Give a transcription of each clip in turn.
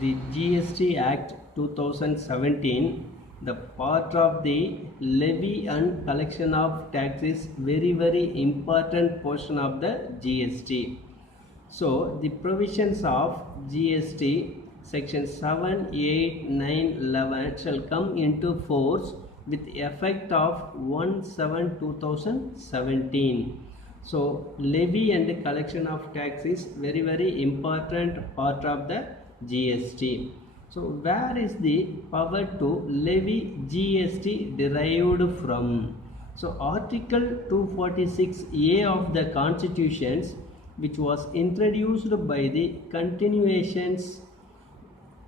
The GST Act 2017, the part of the levy and collection of taxes, very important portion of the GST. So the provisions of GST section 7, 8, 9, 11 shall come into force with effect of 1/7/2017. So levy and collection of tax is very important part of the GST. So where is the power to levy GST derived from? So Article 246A of the Constitutions, which was introduced by the continuations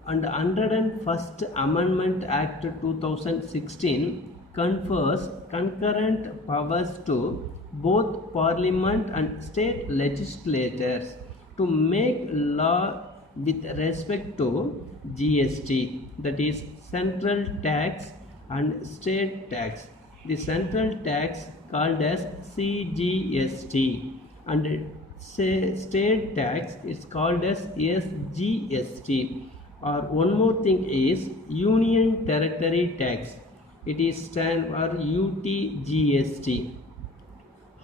and 101st Amendment Act 2016, confers concurrent powers to both Parliament and state legislators to make law with respect to GST, that is central tax and state tax. The central tax called as CGST and state tax is called as SGST. Or one more thing is Union Territory Tax. It is stand for UTGST.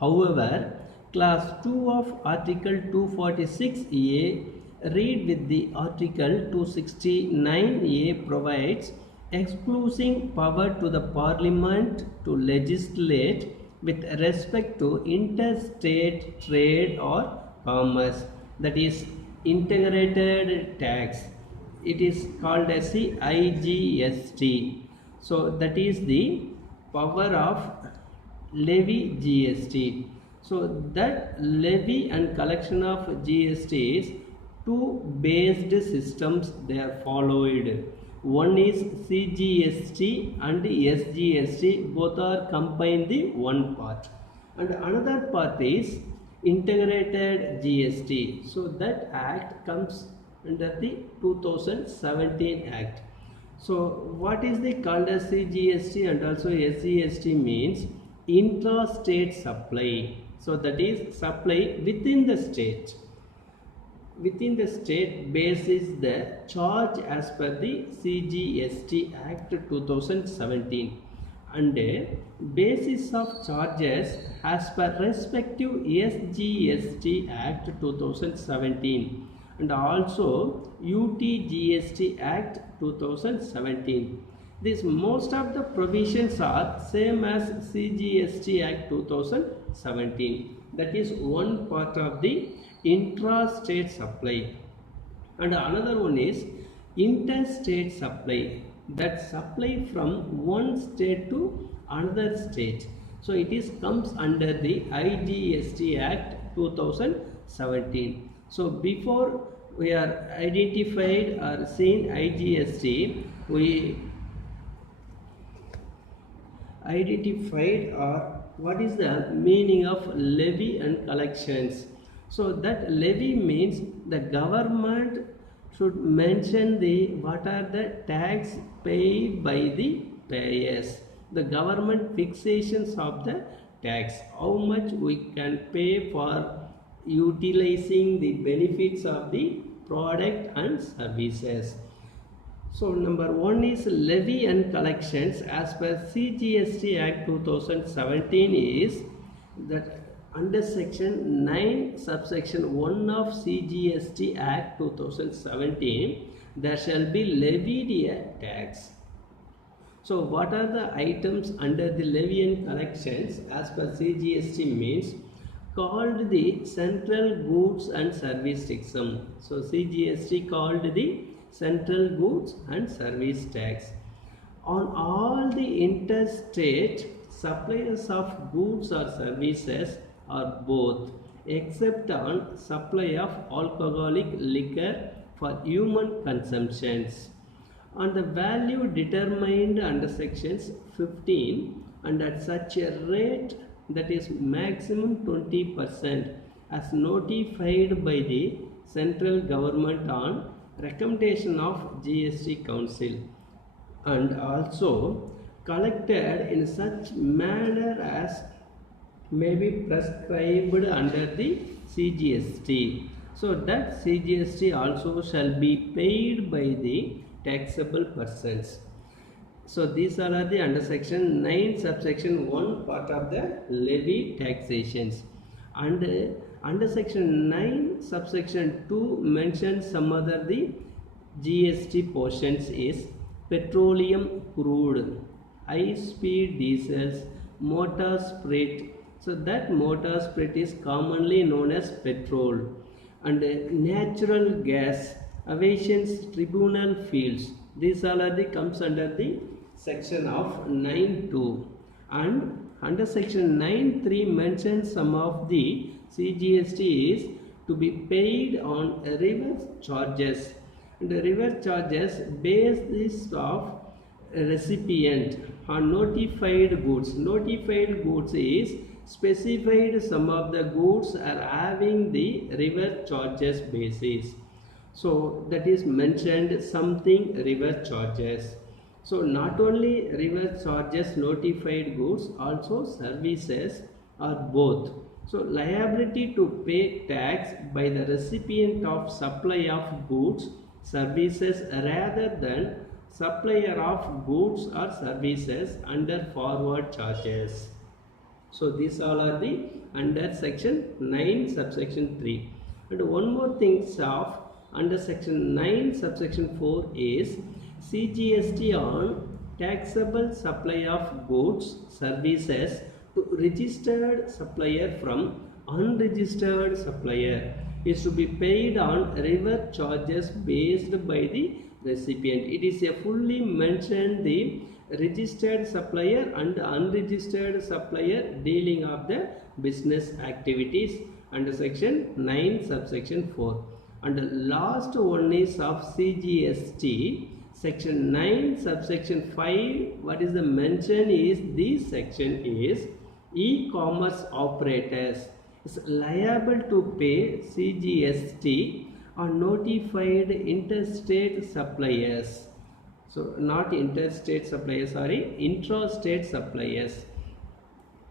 However, class 2 of Article 246A read with the Article 269A provides exclusive power to the Parliament to legislate with respect to interstate trade or commerce, that is integrated tax. It is called as the IGST. So that is the power of levy GST. So that levy and collection of GST is two based systems they are followed. One is CGST and SGST, both are combined the one part, and another part is integrated GST. So that act comes under the 2017 Act. So what is the called as CGST and also SGST means intra-state supply. So that is supply within the state. Within the state basis the charge as per the CGST Act 2017 and basis of charges as per respective SGST Act 2017 and also UTGST Act 2017. This most of the provisions are same as CGST Act 2017. That is one part of the intra-state supply. And another one is interstate supply, that supply from one state to another state. So it is comes under the IGST Act 2017. So before we are identified or seen IGST, we identified or what is the meaning of levy and collections. So that levy means the government should mention the what are the tax paid by the payers. The government fixations of the tax, how much we can pay for utilizing the benefits of the product and services. So number one is levy and collections as per CGST Act 2017 is that under section 9 subsection 1 of CGST Act 2017 there shall be levied a tax. So what are the items under the levy and collections as per CGST means called the central goods and service tax. So CGST called the central goods and service tax on all the interstate suppliers of goods or services or both, except on supply of alcoholic liquor for human consumptions, on the value determined under sections 15 and at such a rate that is maximum 20% as notified by the central government on recommendation of GST Council, and also collected in such manner as may be prescribed under the CGST. So that CGST also shall be paid by the taxable persons. So these all are the under section 9 subsection 1 part of the levy taxations. And under section 9 subsection 2 mentions some other the GST portions is petroleum crude, high speed diesels, motor spirit. So that motor spirit is commonly known as petrol, and natural gas, aviation tribunal fields. These all are the comes under the section of 9.2, and under section 9.3 mentions some of the CGST is to be paid on reverse charges. And the reverse charges base this of recipient on notified goods. Notified goods is specified some of the goods are having the reverse charges basis. So that is mentioned something reverse charges. So not only reverse charges notified goods, also services are both. So liability to pay tax by the recipient of supply of goods, services rather than supplier of goods or services under forward charges. So these all are the under section 9 subsection 3. And one more thing of under section 9 subsection 4 is CGST on taxable supply of goods, services to registered supplier from unregistered supplier is to be paid on reverse charges based by the recipient. It is a fully mentioned the registered supplier and unregistered supplier dealing of the business activities under section 9 subsection 4. And the last one is of CGST section 9 subsection 5. What is the mention is this section is e-commerce operators is liable to pay CGST on notified interstate suppliers. So not interstate suppliers, sorry, intrastate suppliers.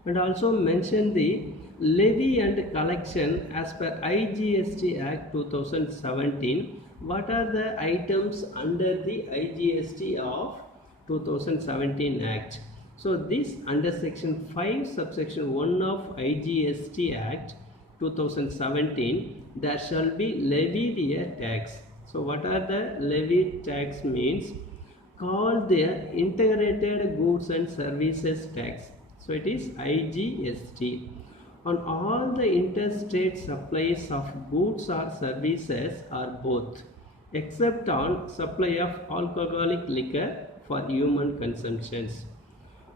And also mention the levy and collection as per IGST Act 2017. What are the items under the IGST of 2017 Act? So this under section 5 subsection 1 of IGST Act 2017, there shall be levied a tax. So what are the levied tax means? Called the integrated goods and services tax. So it is IGST on all the interstate supplies of goods or services or both, except on supply of alcoholic liquor for human consumptions.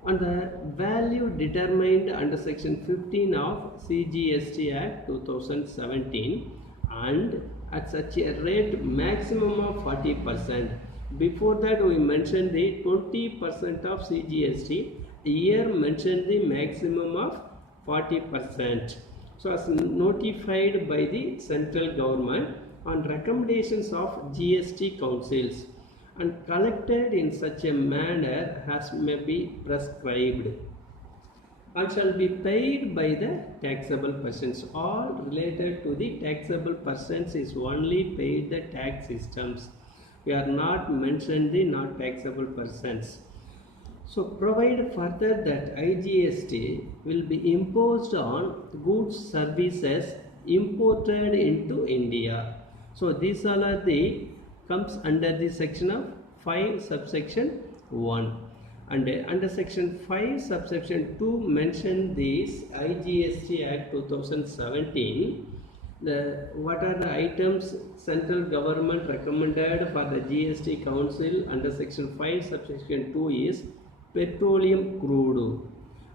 On the value determined under section 15 of CGST Act 2017 and at such a rate maximum of 40%. Before that we mentioned the 20% of CGST. Here mentioned the maximum of 40%. So as notified by the central government on recommendations of GST councils and collected in such a manner as may be prescribed and shall be paid by the taxable persons. All related to the taxable persons is only paid the tax systems. We are not mentioned the not taxable persons. So provide further that IGST will be imposed on goods services imported into India. So these all are the comes under the section of 5 subsection 1. And under section 5 subsection 2 mention this IGST Act 2017. What are the items central government recommended for the GST council under section 5 subsection 2 is petroleum crude,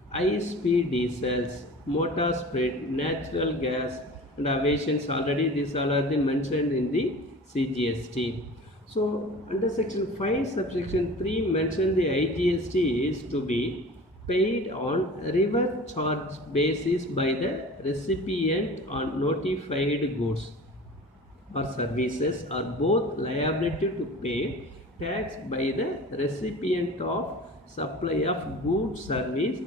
high speed diesels, motor spirit, natural gas and aviations. Already these all are the mentioned in the CGST. So under section 5 subsection 3 mentioned the IGST is to be paid on reverse charge basis by the recipient on notified goods or services or both liability to pay tax by the recipient of supply of goods service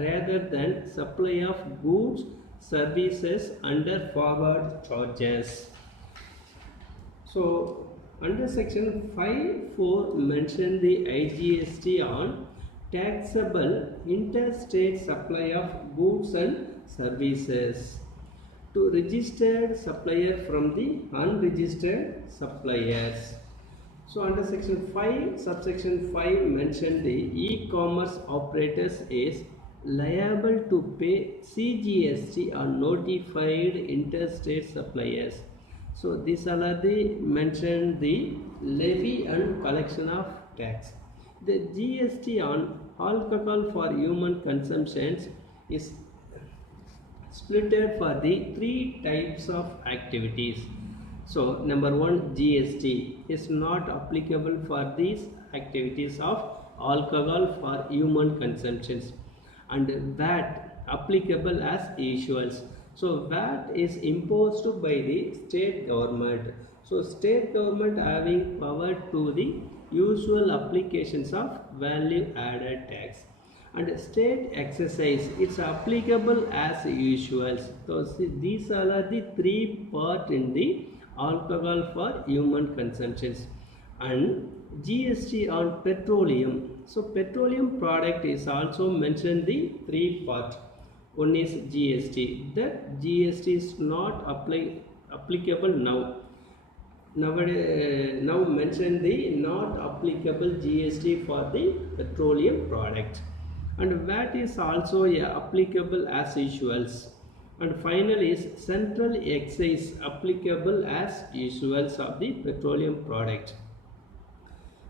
rather than supply of goods services under forward charges. So under section 5.4 mention the IGST on taxable interstate supply of goods and services to registered supplier from the unregistered suppliers. So under section 5 subsection 5 mentioned the e-commerce operators is liable to pay CGST on notified interstate suppliers. So these are the mentioned the levy and collection of tax. The GST on alcohol for human consumptions is splitted for the three types of activities. So number one, GST is not applicable for these activities of alcohol for human consumptions, and VAT applicable as usuals. So VAT is imposed by the state government. So state government having power to the usual applications of value added tax, and state exercise it's applicable as usual. So these are the three part in the alcohol for human consumptions. And GST on petroleum. So petroleum product is also mentioned the three part. One is GST. That GST is not applicable now. Now mention the not applicable GST for the petroleum product. And VAT is also applicable as usuals. And final is central excise applicable as usuals of the petroleum product.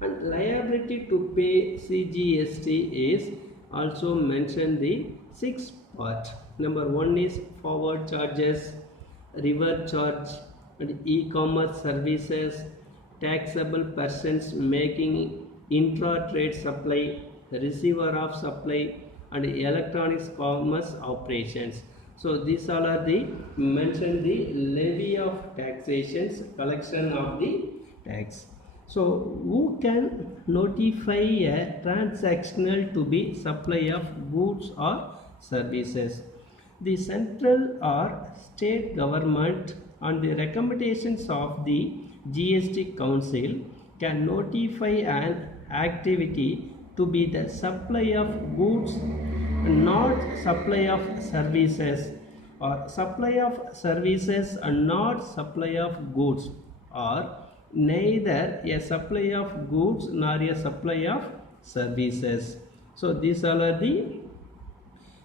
And liability to pay CGST is also mentioned the sixth part. Number one is forward charges, reverse charge, and e-commerce services, taxable persons making intra-trade supply, receiver of supply, and electronic commerce operations. So these all are the mentioned the levy of taxations, collection of the tax. So who can notify a transactional to be supply of goods or services? The central or state government on the recommendations of the GST Council can notify an activity to be the supply of goods, not supply of services, or supply of services and not supply of goods, or neither a supply of goods nor a supply of services. So these all are the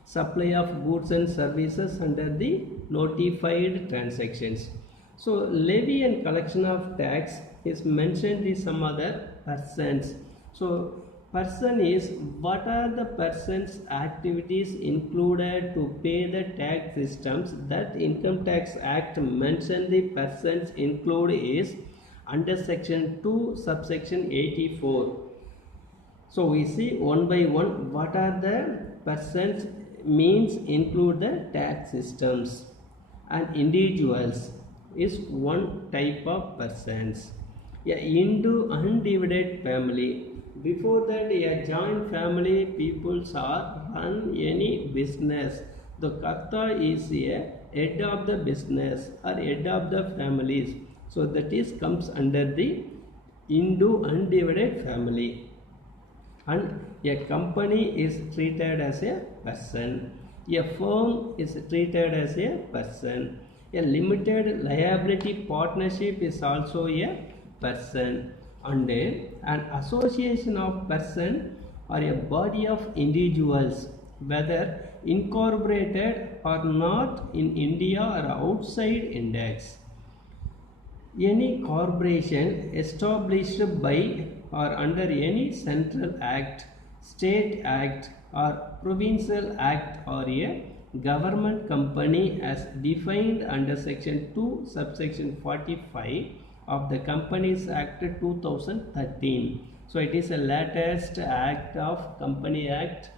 supply of goods and services under the notified transactions. So levy and collection of tax is mentioned in some other persons. So person is what are the person's activities included to pay the tax systems that Income Tax Act mentioned the persons include is under section 2 subsection 84. So we see one by one what are the persons means include the tax systems, and individuals is one type of persons. Into undivided family. Before that, a joint family peoples are run any business. The karta is a head of the business or head of the families. So that is comes under the Hindu undivided family. And a company is treated as a person. A firm is treated as a person. A limited liability partnership is also a person. And an association of person or a body of individuals, whether incorporated or not in India or outside index. Any corporation established by or under any central act, state act, or provincial act, or a government company as defined under section 2 subsection 45 of the Companies Act 2013. So it is a latest act of Company Act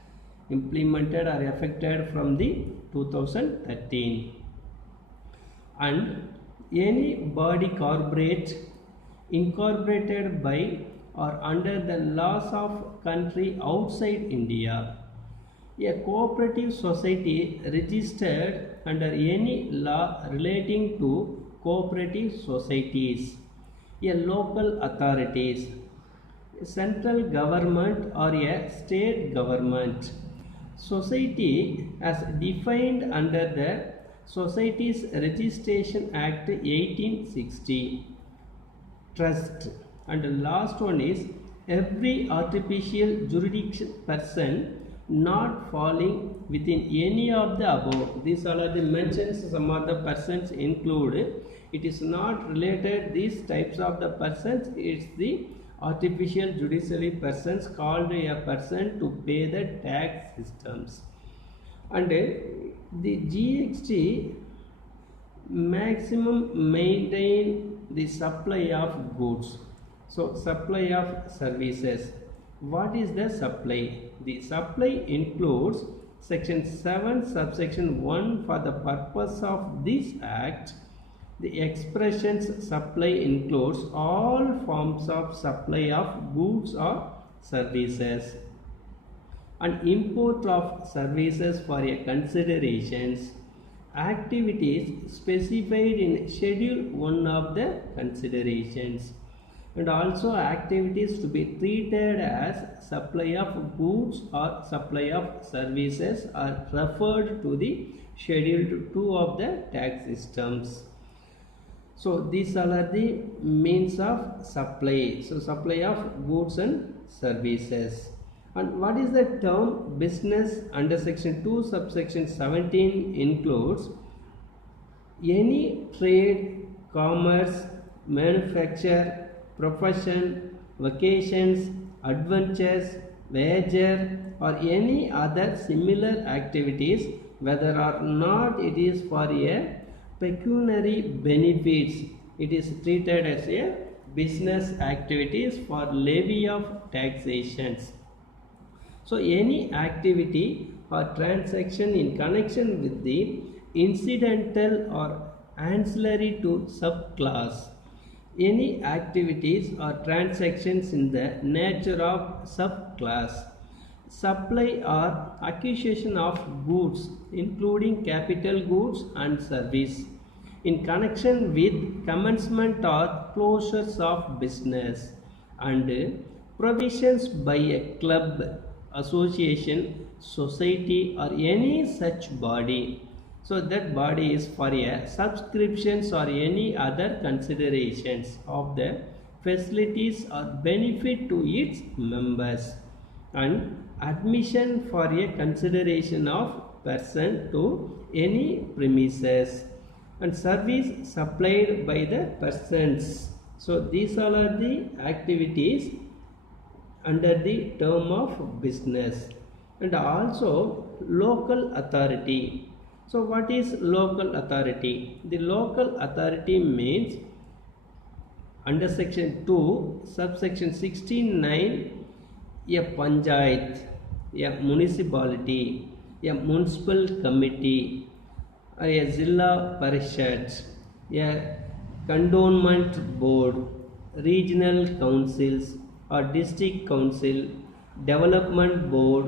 implemented or effected from the 2013. And any body corporate incorporated by or under the laws of country outside India, a cooperative society registered under any law relating to cooperative societies, a local authorities, central government or a state government. Society as defined under the Societies Registration Act 1860. Trust. And the last one is every artificial jurisdiction person not falling within any of the above. These are the mentions, some of the persons include. It is not related these types of the persons, it's the artificial judiciary persons called a person to pay the tax systems. And the GST maximum maintain the supply of goods. So supply of services. What is the supply? The supply includes section 7 subsection 1 for the purpose of this act. The expressions supply includes all forms of supply of goods or services. And import of services for a considerations, activities specified in schedule 1 of the considerations, and also activities to be treated as supply of goods or supply of services are referred to the schedule 2 of the tax systems. So these are the means of supply. So supply of goods and services. And what is the term business under section 2 subsection 17 includes any trade, commerce, manufacture, profession, vocations, adventures, wager or any other similar activities whether or not it is for a pecuniary benefits. It is treated as a business activities for levy of taxations. So any activity or transaction in connection with the incidental or ancillary to subclass, any activities or transactions in the nature of subclass, supply or acquisition of goods including capital goods and service in connection with commencement or closures of business, and provisions by a club, association, society or any such body. So that body is for a subscriptions or any other considerations of the facilities or benefit to its members, and admission for a consideration of person to any premises, and service supplied by the persons. So these all are the activities under the term of business. And also local authority. So what is local authority? The local authority means under section 2 subsection 16(9) a panchayat, a municipality, a municipal committee, or a zilla parishad, a cantonment board, regional councils or district council, development board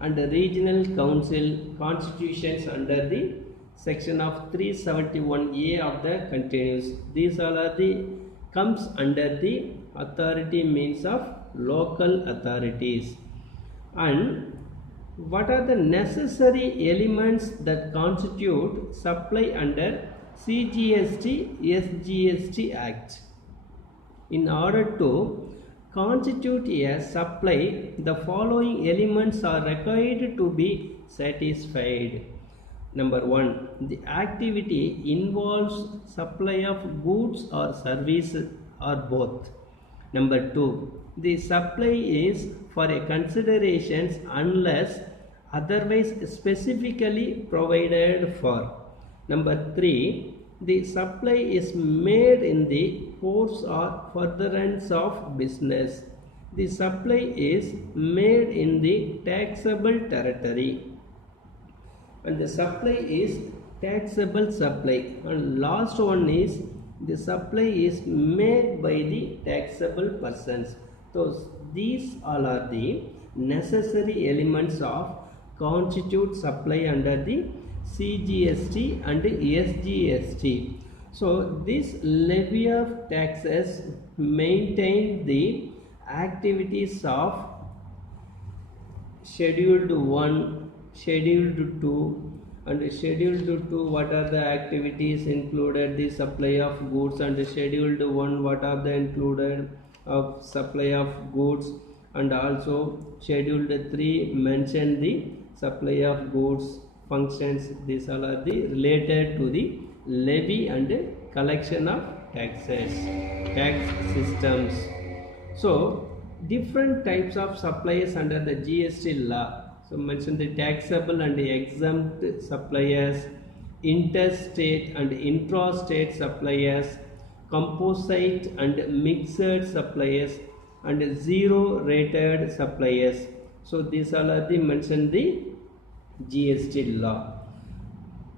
and regional council constitutions under the section of 371A of the continuous. These all are the comes under the authority means of local authorities. And what are the necessary elements that constitute supply under CGST SGST Act? In order to constitute a supply, the following elements are required to be satisfied. Number 1, the activity involves supply of goods or services or both. Number 2, the supply is for a considerations unless otherwise specifically provided for. Number 3, the supply is made in the course or furtherance of business. The supply is made in the taxable territory. And the supply is taxable supply. And last one is the supply is made by the taxable persons. So these all are the necessary elements of constitute supply under the CGST and SGST. So this levy of taxes maintain the activities of scheduled 1, scheduled 2, and scheduled 2. What are the activities included? The supply of goods. And scheduled 1, what are the included of supply of goods? And also scheduled 3 mention the supply of goods functions. These all are the related to the levy and collection of taxes, tax systems. So different types of suppliers under the GST law. So mention the taxable and the exempt suppliers, interstate and intrastate suppliers, composite and mixed suppliers, and zero rated suppliers. So these all are the mentioned the GST law.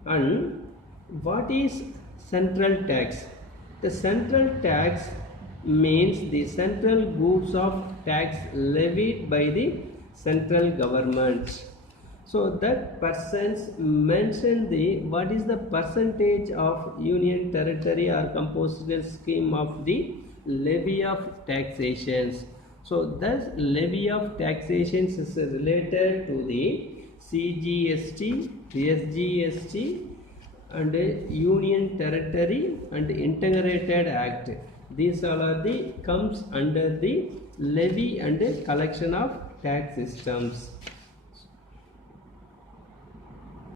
And what is central tax? The central tax means the central goods of tax levied by the central government. So that persons mention the what is the percentage of union territory or compositional scheme of the levy of taxations. So thus levy of taxations is related to the CGST, SGST, and Union Territory and Integrated Act. These all are the comes under the levy and collection of tax systems.